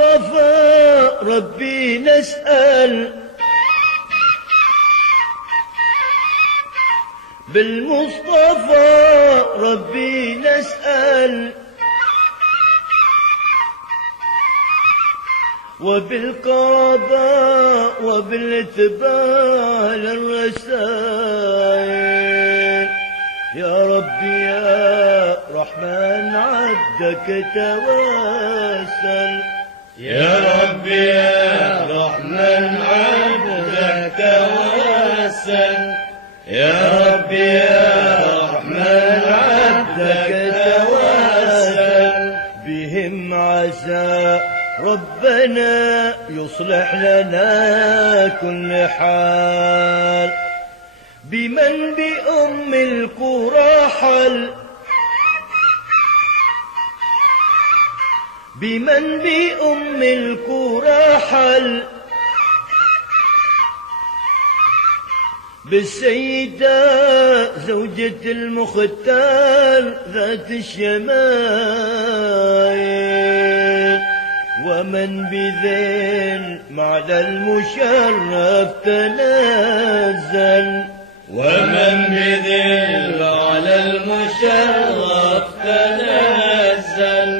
بالمصطفى ربي نسأل، بالمصطفى ربي نسأل، وبالقرباء وبالاتباع للرسائل. يا ربي يا رحمن عبدك توسل، يا ربي يا رحمن عبدك توسل، يا ربي يا رحمن عبدك توسل. بهم عسى ربنا يصلح لنا كل حال، بمن بأم القرى حل، بمن بأم القرى حل، بالسيدة زوجة المختار ذات الشمايل، ومن بذي المعنى المشرف تنزل، ومن بذي المعنى المشرف تنزل،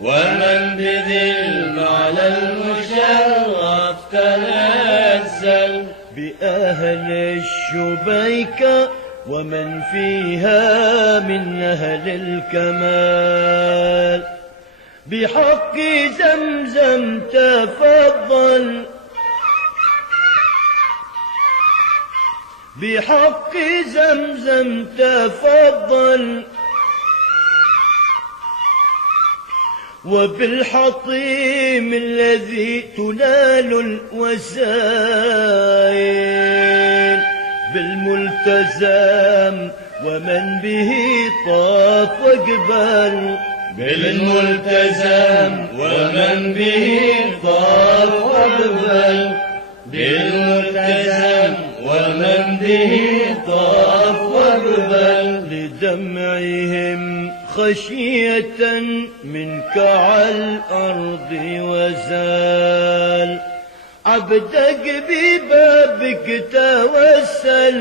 ومن بذي المعنى المشرف تنزل. بأهل الشبيكة ومن فيها من أهل الكمال، بحق زمزم تفضل، بحق زمزم تفضل، وبالحطيم الذي تنال الوسائل، بالملتزم ومن به طاف واقبل، بالملتزم ومن به طاف واقبل، بالملتزم ومن به طاف واقبل. لدمعهم خشية منك على الأرض وزال، عبدك ببابك توسل،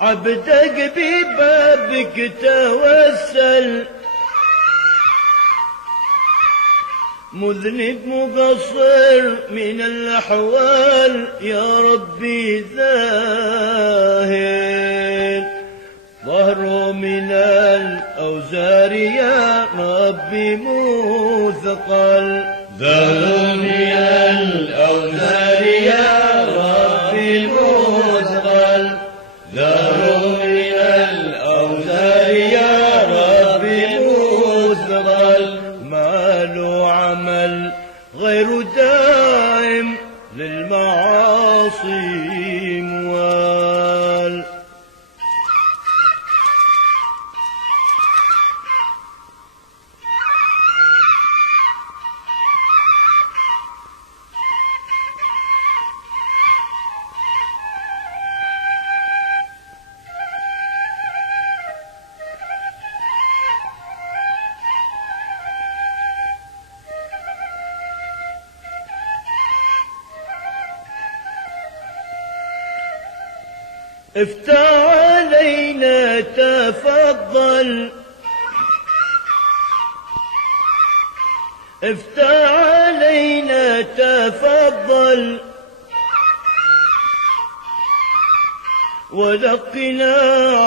عبدك ببابك توسل، مذنب مقصر من الأحوال يا ربي ذاهل، ظهر من الأوزار يا ربي مثقل، ظهر من الأوزار يا ربي مثقل، ظهر من الأوزار يا ربي مثقل. مال عمل غير دائم للمعاصي موال. افتح علينا تفضل، افتح علينا تفضل، ولقنا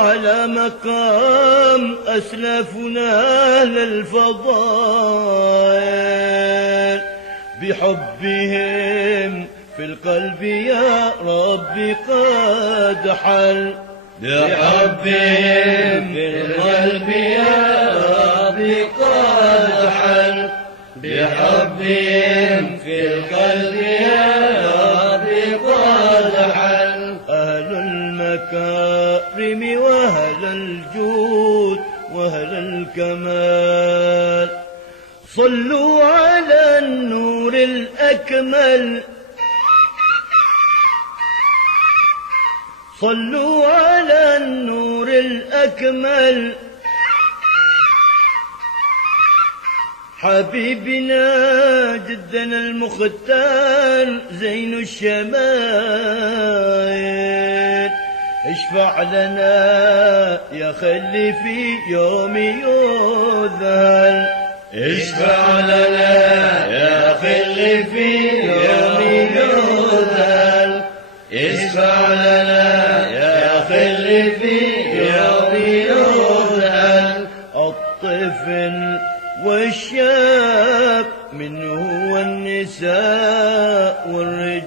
على مقام أسلافنا أهل الفضائل، بحبهم في القلب يا ربي قد حل، بحبهم في القلب يا ربي قد حل، بحبهم في القلب يا ربي قد حل. أهل المكارم وأهل الجود وأهل الكمال، صلوا على النور الأكمل، صلوا على النور الأكمل، حبيبنا جدنا المختار زين الشمايل اشفع لنا يا خلي في يوم يوذل اشفع لنا يا خلي في يوم يوذل اشفع لنا يا خلي في يوم يوذل الطفل والشاب منه والنساء والرجال